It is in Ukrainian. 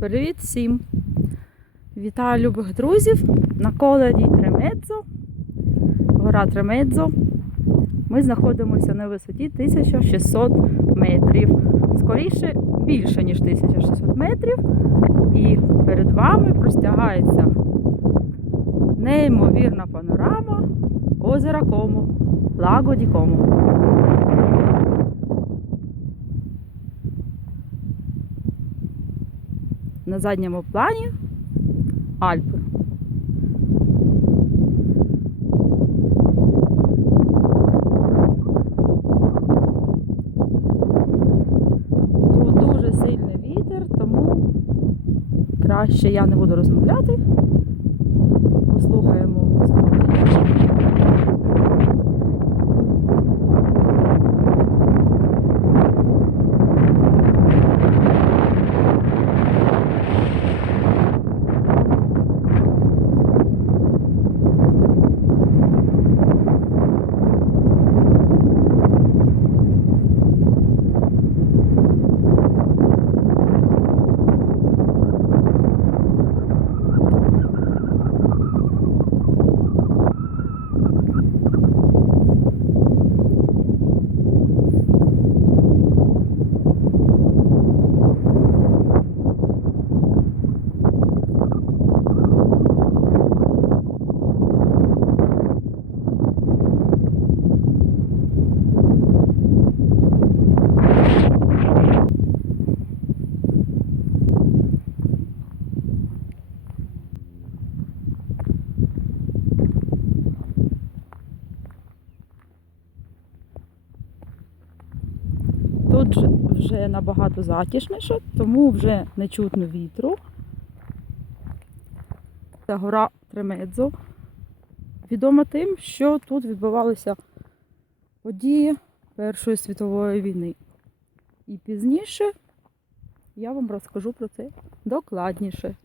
Привіт всім! Вітаю любих друзів на коледі Тремедзо, гора Тремедзо. Ми знаходимося на висоті 1600 метрів. Скоріше більше, ніж 1600 метрів. І перед вами простягається неймовірна панорама озера Кому, Лаго ді Кому. На задньому плані Альпи. Тут дуже сильний вітер, тому краще я не буду розмовляти. Послухаємо музику. Тут вже набагато затишніше, тому вже не чутно вітру. Це гора Тремедзо. Відома тим, що тут відбувалися події Першої світової війни. І пізніше я вам розкажу про це докладніше.